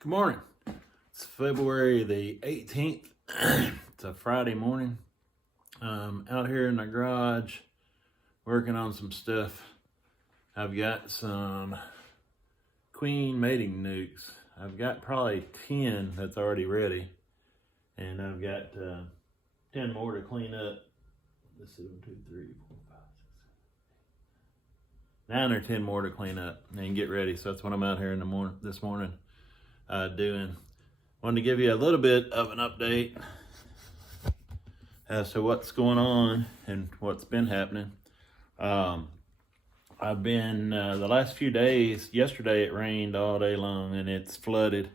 Good morning. It's February the 18th. It's a Friday morning. Out here in the garage working on some stuff. I've got some queen mating nukes. I've got probably 10 that's already ready. And I've got 10 more to clean up. Let's see, 1, 2, 3, 4, 5, 6, 7, 8. 9 or 10 more to clean up and get ready. So that's what I'm out here in the this morning doing. Wanted to give you a little bit of an update as to what's going on and what's been happening. I've been, the last few days, yesterday it rained all day long and it's flooded.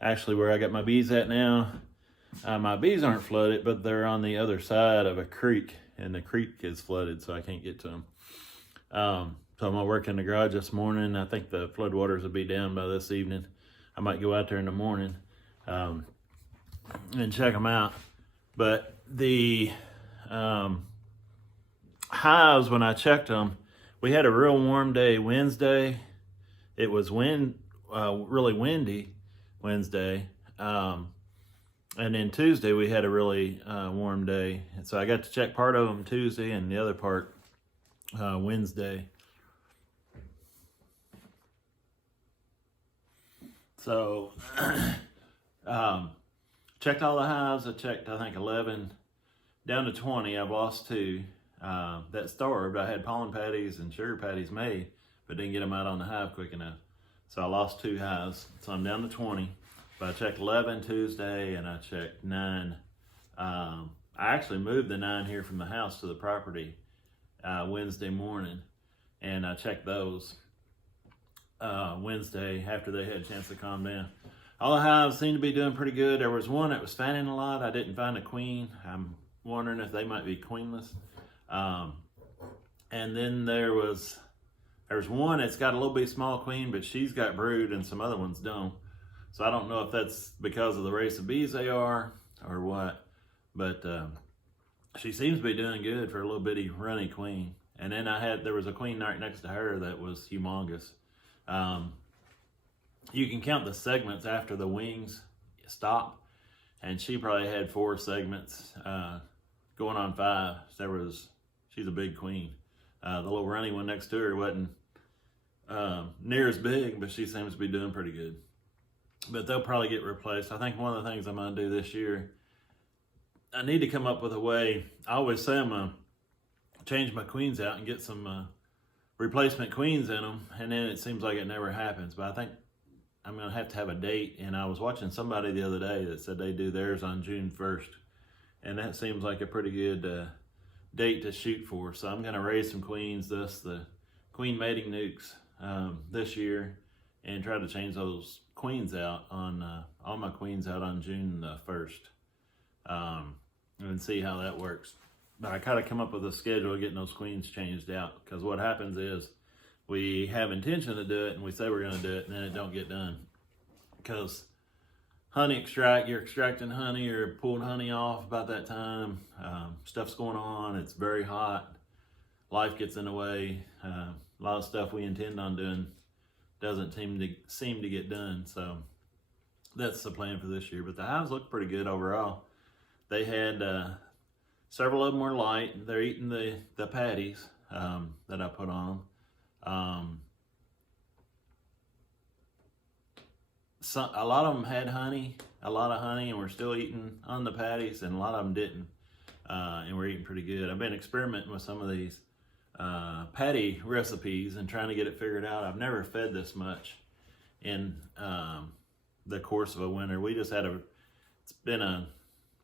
Actually, where I got my bees at now, my bees aren't flooded, but they're on the other side of a creek, and the creek is flooded, so I can't get to them. So I'm gonna work in the garage this morning. I think the flood waters will be down by this evening. I might go out there in the morning and check them out. But the hives, when I checked them, we had a real warm day Wednesday. It was really windy Wednesday. And then Tuesday we had a really warm day. And so I got to check part of them Tuesday and the other part Wednesday. So, checked all the hives. I checked, I think, 11 down to 20. I've lost 2 that starved. I had pollen patties and sugar patties made, but didn't get them out on the hive quick enough. So I lost 2 hives. So I'm down to 20. But I checked 11 Tuesday and I checked 9. I actually moved the 9 here from the house to the property Wednesday morning, and I checked those Wednesday after they had a chance to calm down. All the hives seem to be doing pretty good. There was one that was fanning a lot. I didn't find a queen. I'm wondering if they might be queenless. And then there's one that's got a little bit small queen, but she's got brood and some other ones don't. So I don't know if that's because of the race of bees they are or what, but she seems to be doing good for a little bitty runny queen. And then there was a queen right next to her that was humongous. You can count the segments after the wings stop, and she probably had 4 segments, going on 5. She's a big queen. The little runny one next to her wasn't near as big, but she seems to be doing pretty good. But they'll probably get replaced. I think one of the things I'm gonna do this year, I need to come up with a way. I always say I'm gonna change my queens out and get some replacement queens in them, and then it seems like it never happens. But I think I'm gonna have to have a date, and I was watching somebody the other day that said they do theirs on June 1st, and that seems like a pretty good date to shoot for. So I'm gonna raise some queens, the queen mating nukes, this year, and try to change those queens out on all my queens out on June 1st, and see how that works. But I kind of come up with a schedule of getting those queens changed out, because what happens is we have intention to do it and we say we're going to do it, and then it don't get done because you're extracting honey or pulling honey off about that time. Stuff's going on. It's very hot. Life gets in the way. A lot of stuff we intend on doing doesn't seem to get done. So that's the plan for this year. But the hives look pretty good overall. They had several of them were light. They're eating the patties that I put on them. A lot of them had a lot of honey, and we're still eating on the patties, and a lot of them didn't. And we're eating pretty good. I've been experimenting with some of these patty recipes and trying to get it figured out. I've never fed this much in the course of a winter. It's been a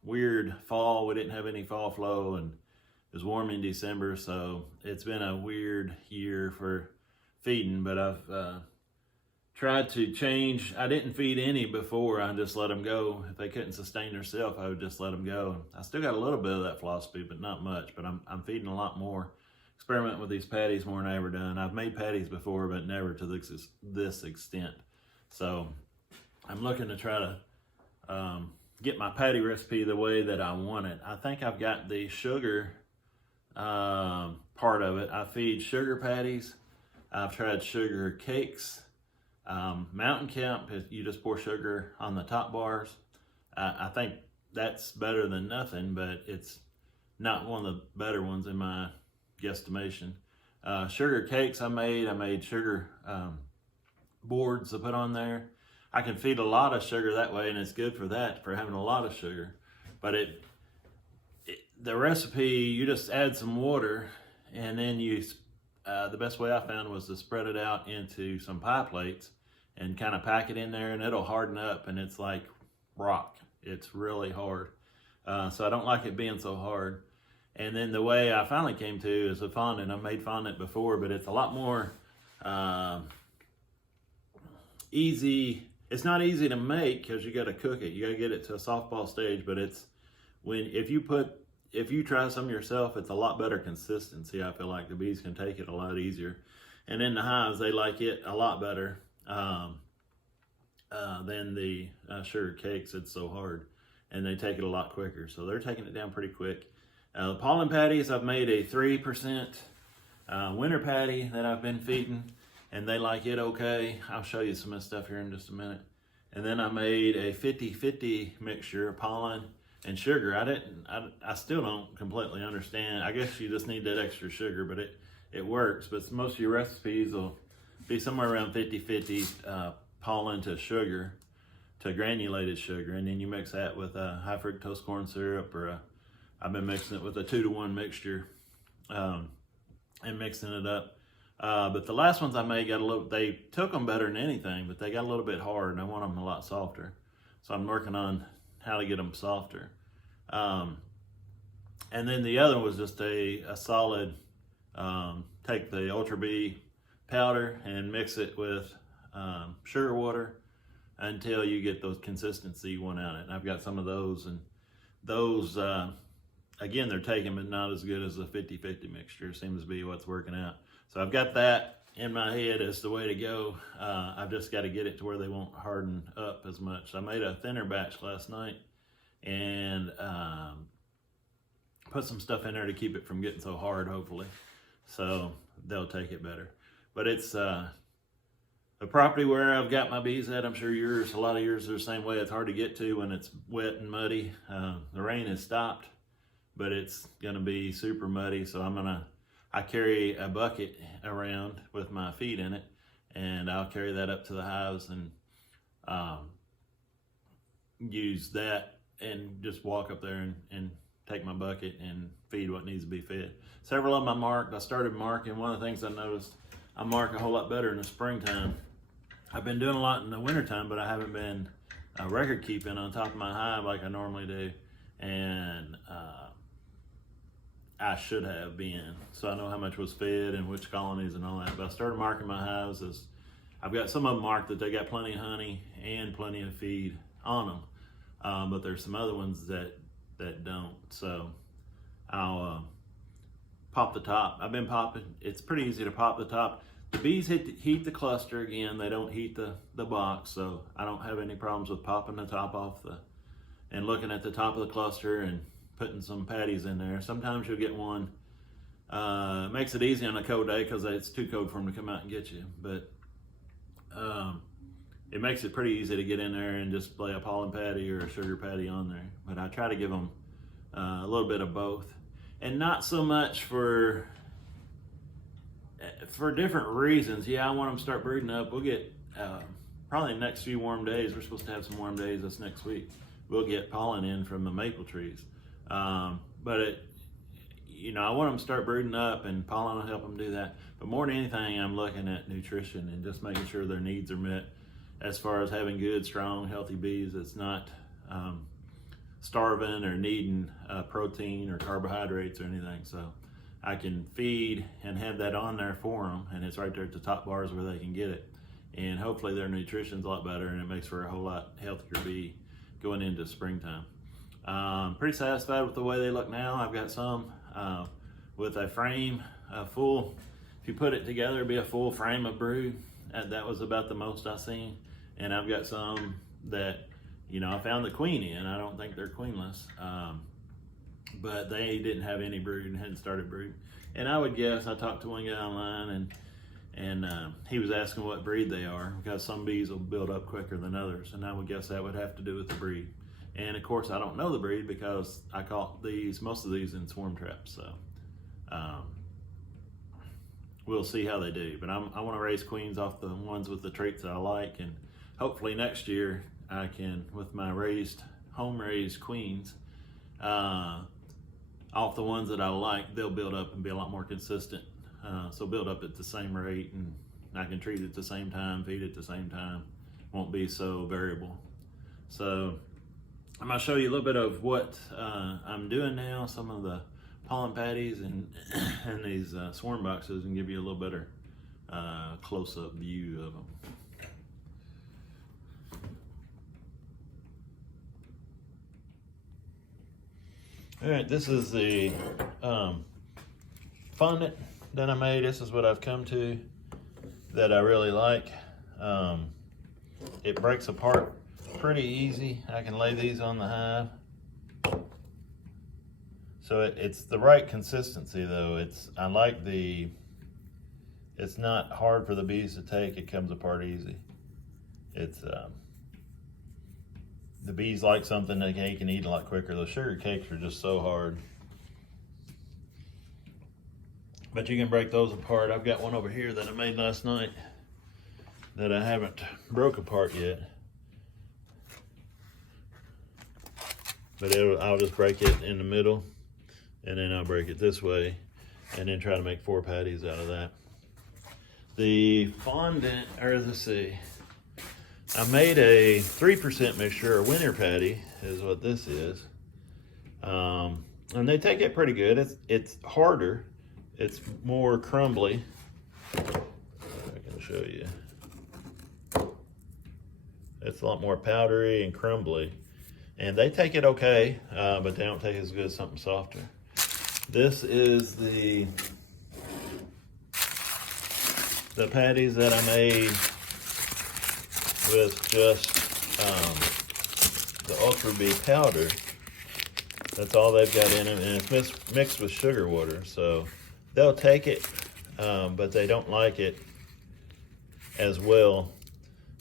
weird fall. We didn't have any fall flow, and it was warm in December, so it's been a weird year for feeding. But I've tried to change. I didn't feed any before. I just let them go. If they couldn't sustain themselves, I would just let them go. I still got a little bit of that philosophy, but not much. But I'm feeding a lot more. Experimenting with these patties more than I ever done. I've made patties before, but never to this extent. So I'm looking to try to get my patty recipe the way that I want it. I think I've got the sugar part of it. I feed sugar patties. I've tried sugar cakes. Mountain Camp, you just pour sugar on the top bars. I think that's better than nothing, but it's not one of the better ones in my guesstimation. Sugar cakes I made sugar boards to put on there. I can feed a lot of sugar that way, and it's good for that, for having a lot of sugar. But the recipe, you just add some water, and then the best way I found was to spread it out into some pie plates and kind of pack it in there, and it'll harden up, and it's like rock. It's really hard. So I don't like it being so hard. And then the way I finally came to is a fondant. I've made fondant before, but it's a lot more easy. It's not easy to make because you got to cook it. You got to get it to a softball stage. But if you try some yourself, it's a lot better consistency. I feel like the bees can take it a lot easier. And in the hives, they like it a lot better than the sugar cakes. It's so hard, and they take it a lot quicker. So they're taking it down pretty quick. The pollen patties, I've made a 3% winter patty that I've been feeding, and they like it okay. I'll show you some of the stuff here in just a minute. And then I made a 50-50 mixture of pollen and sugar. I still don't completely understand. I guess you just need that extra sugar, but it works. But most of your recipes will be somewhere around 50-50 pollen to sugar, to granulated sugar, and then you mix that with high fructose corn syrup, or I've been mixing it with a 2-to-1 mixture and mixing it up. But the last ones I made they took them better than anything, but they got a little bit hard, and I want them a lot softer. So I'm working on how to get them softer. And then the other was just a solid, take the Ultra B powder and mix it with sugar water until you get those consistency you want out of it. And I've got some of those, and those, again, they're taken, but not as good as the 50-50 mixture. Seems to be what's working out. So I've got that in my head as the way to go. I've just got to get it to where they won't harden up as much. So I made a thinner batch last night and put some stuff in there to keep it from getting so hard, hopefully. So they'll take it better. But it's the property where I've got my bees at. I'm sure a lot of yours are the same way. It's hard to get to when it's wet and muddy. The rain has stopped, but it's gonna be super muddy. So I carry a bucket around with my feed in it, and I'll carry that up to the hives and use that and just walk up there and take my bucket and feed what needs to be fed. Several of them I marked. I started marking. One of the things I noticed, I mark a whole lot better in the springtime. I've been doing a lot in the wintertime, but I haven't been record keeping on top of my hive like I normally do. And I should have been. So I know how much was fed and which colonies and all that. But I started marking my hives as I've got some of them marked that they got plenty of honey and plenty of feed on them. But there's some other ones that don't. So I'll pop the top. I've been popping. It's pretty easy to pop the top. The bees heat the cluster again. They don't heat the box, so I don't have any problems with popping the top off and looking at the top of the cluster and putting some patties in there. Sometimes you'll get one. Makes it easy on a cold day because it's too cold for them to come out and get you. But it makes it pretty easy to get in there and just lay a pollen patty or a sugar patty on there. But I try to give them a little bit of both, and not so much for different reasons. Yeah, I want them to start brooding up. We'll get probably the next few warm days. We're supposed to have some warm days this next week. We'll get pollen in from the maple trees. But I want them to start brooding up, and pollen will help them do that. But more than anything, I'm looking at nutrition and just making sure their needs are met as far as having good, strong, healthy bees. It's not starving or needing protein or carbohydrates or anything. So I can feed and have that on there for them, and it's right there at the top bars where they can get it. And hopefully their nutrition's a lot better, and it makes for a whole lot healthier bee going into springtime. Pretty satisfied with the way they look now. I've got some with a frame full. If you put it together, it'd be a full frame of brood. That was about the most I seen. And I've got some that, I found the queen in. I don't think they're queenless. But they didn't have any brood and hadn't started brood. And I would guess, I talked to one guy online, And he was asking what breed they are, because some bees will build up quicker than others, and I would guess that would have to do with the breed. And of course, I don't know the breed because I caught most of these in swarm traps. So we'll see how they do. But I want to raise queens off the ones with the traits that I like, and hopefully next year I can, with my home raised queens, off the ones that I like, they'll build up and be a lot more consistent. So build up at the same rate, and I can treat it at the same time, feed it at the same time. Won't be so variable. So I'm going to show you a little bit of what I'm doing now, some of the pollen patties and these swarm boxes, and give you a little better close-up view of them. All right, this is the fondant that I made. This is what I've come to that I really like. It breaks apart pretty easy. I can lay these on the hive. So it's the right consistency though. It's not hard for the bees to take. It comes apart easy. It's the bees like something that they can eat a lot quicker. Those sugar cakes are just so hard. But you can break those apart. I've got one over here that I made last night that I haven't broke apart yet. But I'll just break it in the middle, and then I'll break it this way, and then try to make 4 patties out of that. The fondant, or let's see, I made a 3% mixture, a winter patty is what this is. And they take it pretty good. It's harder. It's more crumbly. I can show you. It's a lot more powdery and crumbly. And they take it okay, but they don't take it as good as something softer. This is the patties that I made with just the Ultra Bee powder. That's all they've got in them, and it's mixed with sugar water. So they'll take it, but they don't like it as well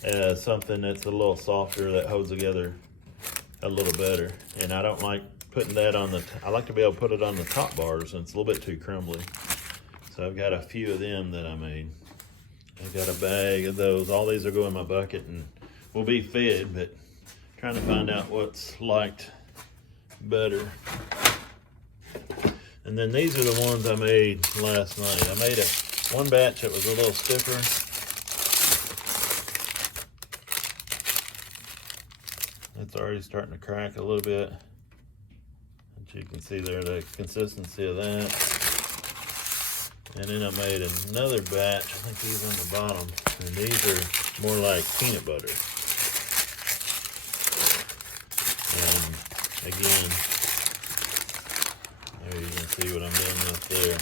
as something that's a little softer that holds together a little better. And I don't like putting that on I like to be able to put it on the top bars, and it's a little bit too crumbly. So I've got a few of them that I made. I've got a bag of those. All these will go in my bucket and will be fed, but trying to find out what's liked better. And then these are the ones I made last night. I made one batch that was a little stiffer. It's already starting to crack a little bit. And you can see there the consistency of that. And then I made another batch. I think these on the bottom. And these are more like peanut butter. And again, there you can see what I'm doing up there.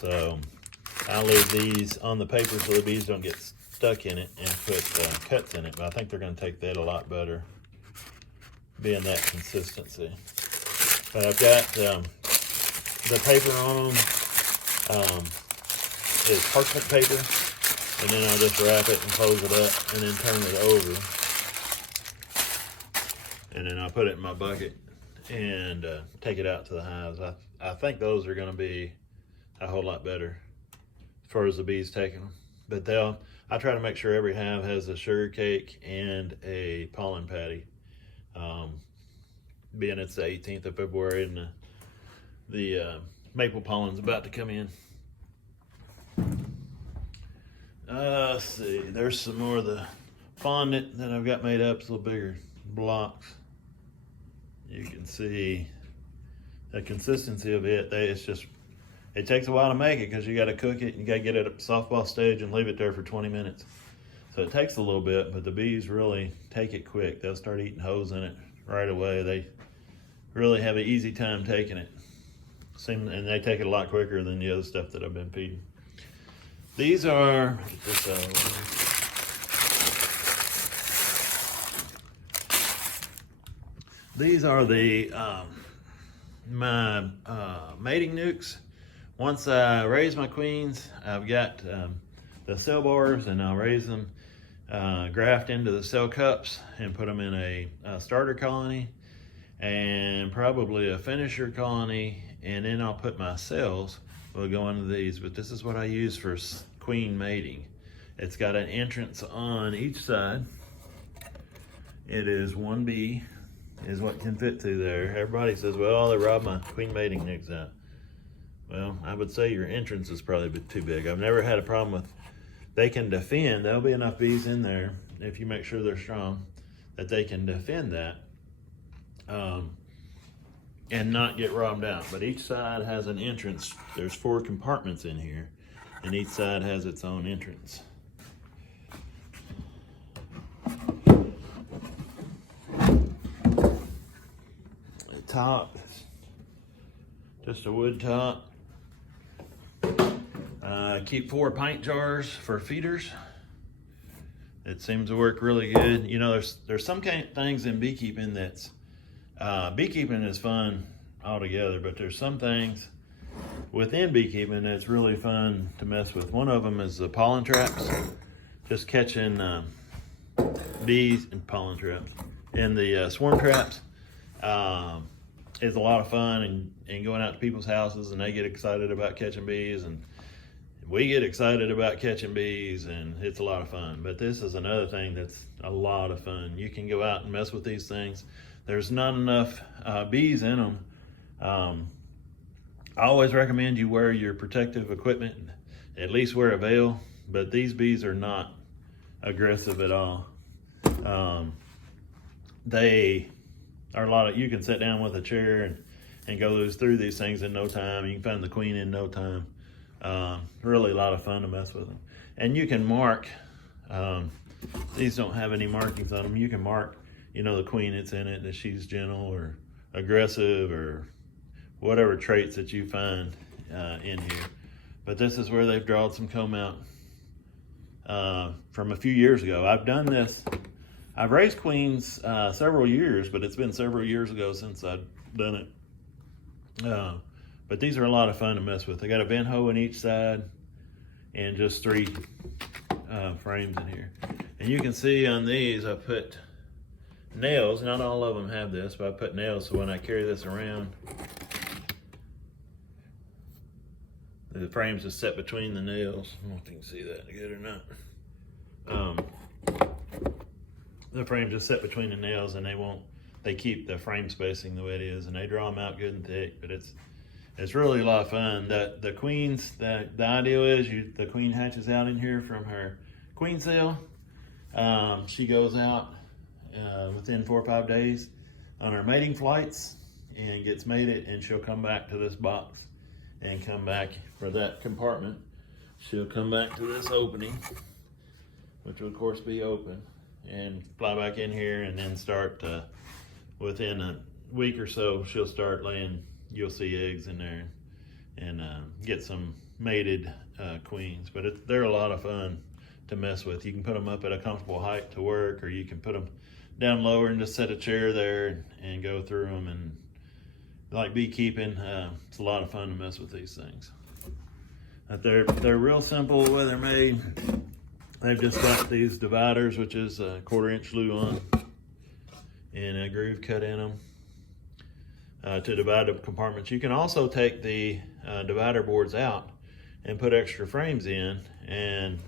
So I'll leave these on the paper so the bees don't get stuck in it, and put cuts in it. But I think they're going to take that a lot better, being that consistency. But I've got the paper on them is parchment paper, and then I'll just wrap it and close it up, and then turn it over. And then I'll put it in my bucket and take it out to the hives. I think those are going to be a whole lot better as far as the bees taking them. But I try to make sure every hive has a sugar cake and a pollen patty. Being it's the 18th of February and the maple pollen's about to come in. Let's see, there's some more of the fondant that I've got made up, it's a little bigger blocks. You can see the consistency of it. It takes a while to make it because you got to cook it. You got to get it at softball stage and leave it there for 20 minutes. So it takes a little bit, but the bees really take it quick. They'll start eating hoes in it right away. They really have an easy time taking it. And they take it a lot quicker than the other stuff that I've been feeding. These are, these are the my mating nucs once I raise my queens, I've got the cell bars, and I'll raise them, graft into the cell cups and put them in a starter colony and probably a finisher colony, and then I'll put my cells will go into these. But this is what I use for queen mating. It's got an entrance on each side. It is 1 bee is what can fit through there. Everybody says, well, they robbed my queen mating nicks out. Well, I would say your entrance is probably a bit too big. I've never had a problem with, they can defend. There'll be enough bees in there, if you make sure they're strong, that they can defend that and not get robbed out. But each side has an entrance. There's 4 compartments in here, and each side has its own entrance. The top, just a wood top. Keep 4 pint jars for feeders. It seems to work really good. You know, there's some kind of things in beekeeping that's, beekeeping is fun altogether, but there's some things within beekeeping that's really fun to mess with. One of them is the pollen traps. Just catching bees and pollen traps. And the swarm traps is a lot of fun, and going out to people's houses, and they get excited about catching bees, and we get excited about catching bees, and it's a lot of fun. But this is another thing that's a lot of fun. You can go out and mess with these things. There's not enough bees in them. I always recommend you wear your protective equipment, at least wear a veil, but these bees are not aggressive at all. They are a lot of, you can sit down with a chair and go through these things in no time. You can find the queen in no time. Really a lot of fun to mess with them. And you can mark, these don't have any markings on them. You can mark, you know, the queen that's in it, that she's gentle or aggressive or whatever traits that you find in here. But this is where they've drawn some comb out from a few years ago. I've done this. I've raised queens several years, but it's been several years ago since I've done it. But these are a lot of fun to mess with. They got a vent hole in each side and just 3 frames in here. And you can see on these, I put nails. Not all of them have this, but I put nails so when I carry this around, the frames are set between the nails. I don't know if you can see that good or not. The frames are set between the nails, and they keep the frame spacing the way it is, and they draw them out good and thick. But it's really a lot of fun. The queens, the ideal is the queen hatches out in here from her queen cell. She goes out within 4 or 5 days on her mating flights and gets mated, and she'll come back to this box and come back for that compartment. She'll come back to this opening, which will of course be open, and fly back in here, and then start within a week or so, she'll start laying. You'll see eggs in there, and get some mated queens. But they're a lot of fun to mess with. You can put them up at a comfortable height to work, or you can put them down lower and just set a chair there and go through them. And like beekeeping, it's a lot of fun to mess with these things. But they're real simple the way they're made. They've just got these dividers, which is a 1/4 inch luan, and a groove cut in them to divide the compartments. You can also take the divider boards out and put extra frames in, and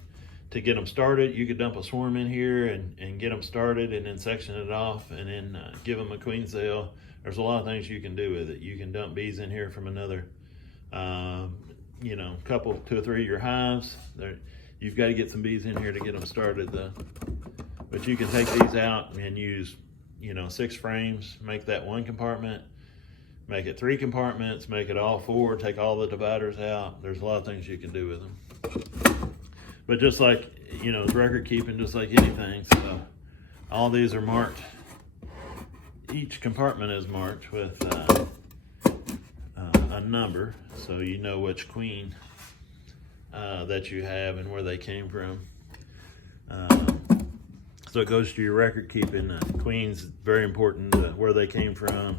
to get them started, you could dump a swarm in here and get them started, and then section it off, and then give them a queen cell. There's a lot of things you can do with it. You can dump bees in here from another, you know, couple, 2 or 3 of your hives. You've got to get some bees in here to get them started though. But you can take these out and use, you know, 6 frames, make that 1 compartment, make it 3 compartments, make it all 4, take all the dividers out. There's a lot of things you can do with them. But just like, you know, it's record keeping, just like anything. So all these are marked. Each compartment is marked with a number, so you know which queen that you have and where they came from. So it goes to your record keeping. Queens, very important, where they came from,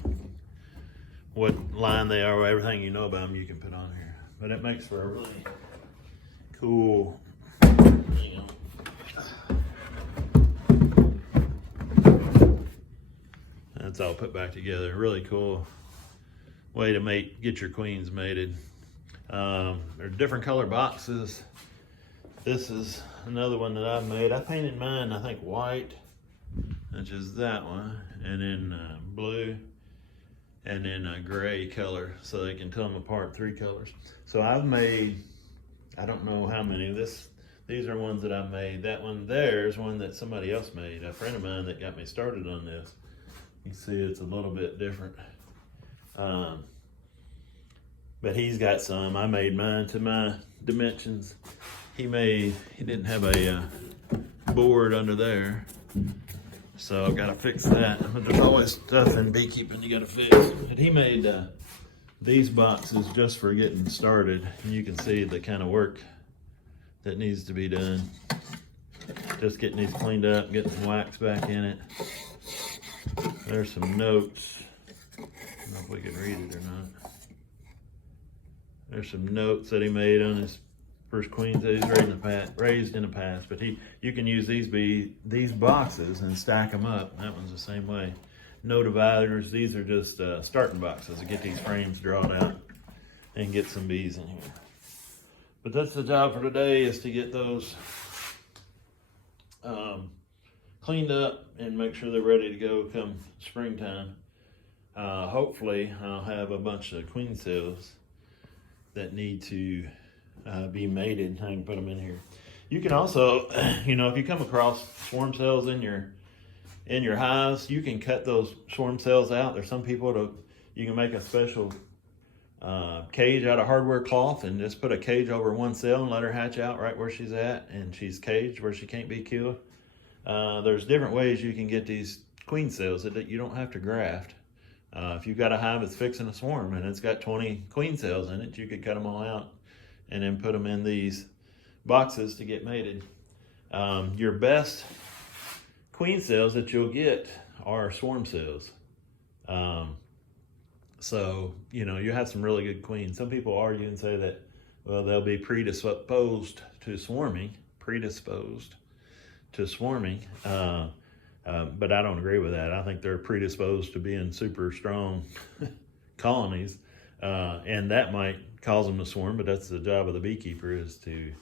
what line they are, everything you know about them you can put on here. but it makes for a really cool, you know, that's all put back together. Really cool way to get your queens mated. They're different color boxes. This is another one that I've made. I painted mine, I think, white, which is that one, and then blue, and then a gray color, so they can tell them apart, 3 colors. So I've made, I don't know how many. These are ones that I made. That one there is one that somebody else made, a friend of mine that got me started on this. You can see it's a little bit different. But he's got some. I made mine to my dimensions. He didn't have a board under there, so I've got to fix that. But there's always stuff in beekeeping you got to fix. But he made these boxes just for getting started. And you can see the kind of work that needs to be done. Just getting these cleaned up, getting some wax back in it. There's some notes. I don't know if we can read it or not. There's some notes that he made on his first queens that he's raised in the past. But you can use these boxes and stack them up. That one's the same way. No dividers. These are just starting boxes to get these frames drawn out and get some bees in here. But that's the job for today, is to get those cleaned up and make sure they're ready to go come springtime. Hopefully I'll have a bunch of queen cells that need to be mated. I can put them in here. You can also, you know, if you come across swarm cells in your hives, you can cut those swarm cells out. There's some people you can make a special cage out of hardware cloth and just put a cage over one cell and let her hatch out right where she's at, and she's caged where she can't be killed. There's different ways you can get these queen cells that you don't have to graft. If you've got a hive that's fixing a swarm and it's got 20 queen cells in it, you could cut them all out and then put them in these boxes to get mated. Your best queen cells that you'll get are swarm cells. So, you know, you have some really good queens. Some people argue and say that, well, they'll be predisposed to swarming, but I don't agree with that. I think they're predisposed to being super strong colonies, and that might cause them to swarm, but that's the job of the beekeeper, is to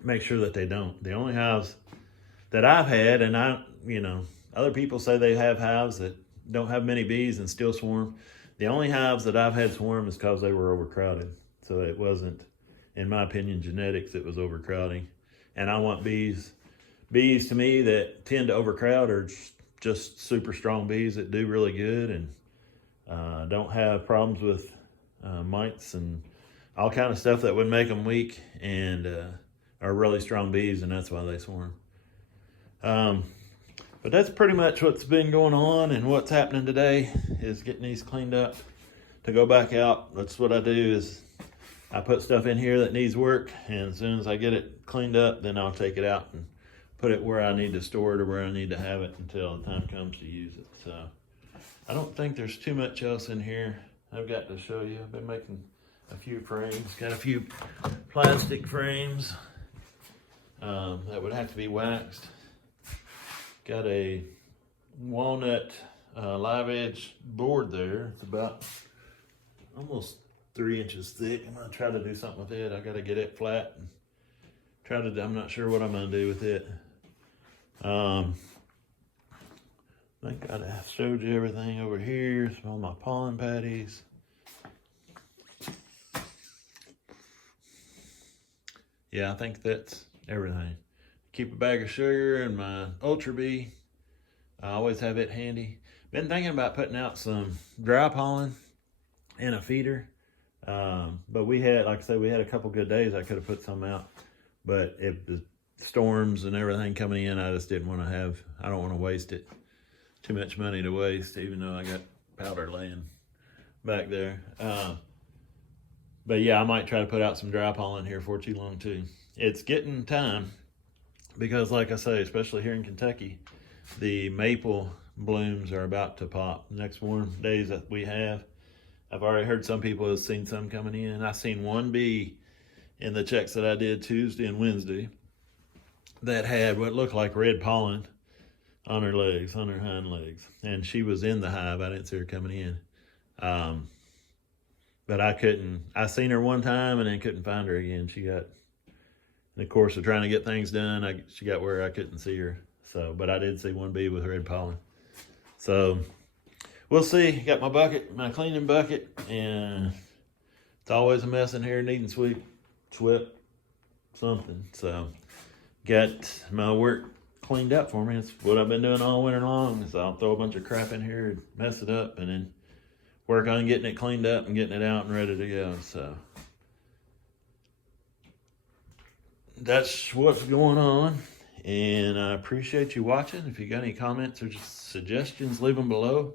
make sure that they don't. The only hives that I've had, and other people say they have hives that don't have many bees and still swarm. The only hives that I've had swarm is because they were overcrowded. So it wasn't, in my opinion, genetics, it was overcrowding. And I want bees to me that tend to overcrowd are just super strong bees that do really good and don't have problems with mites and all kind of stuff that would make them weak, and are really strong bees, and that's why they swarm. But that's pretty much what's been going on, and what's happening today is getting these cleaned up to go back out. That's what I do, is I put stuff in here that needs work, and as soon as I get it cleaned up, then I'll take it out and put it where I need to store it or where I need to have it until the time comes to use it. So I don't think there's too much else in here I've got to show you. I've been making a few frames, got a few plastic frames that would have to be waxed. Got a walnut live edge board there. It's about almost 3 inches thick. I'm gonna try to do something with it. I gotta get it flat and I'm not sure what I'm gonna do with it. I think I showed you everything over here. Some of my pollen patties. Yeah, I think that's everything. Keep a bag of sugar and my Ultra Bee. I always have it handy. Been thinking about putting out some dry pollen in a feeder. But we had, like I said, we had a couple good days. I could have put some out. But if the storms and everything coming in, I just didn't want to I don't want to waste it. Too much money to waste, even though I got powder laying back there. But yeah, I might try to put out some dry pollen here for too long too. It's getting time. Because like I say, especially here in Kentucky, the maple blooms are about to pop. The next warm days that we have, I've already heard some people have seen some coming in. I seen one bee in the checks that I did Tuesday and Wednesday that had what looked like red pollen on her legs, on her hind legs. And she was in the hive. I didn't see her coming in. But I seen her one time and then couldn't find her again. She got, in the course of trying to get things done, she got where I couldn't see her. So, but I did see one bee with red pollen. So we'll see. Got my bucket, my cleaning bucket, and it's always a mess in here needing swept, something. So got my work cleaned up for me. It's what I've been doing all winter long. So I'll throw a bunch of crap in here and mess it up and then work on getting it cleaned up and getting it out and ready to go. So that's what's going on. And I appreciate you watching. If you got any comments or suggestions, leave them below.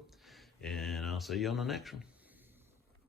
And I'll see you on the next one.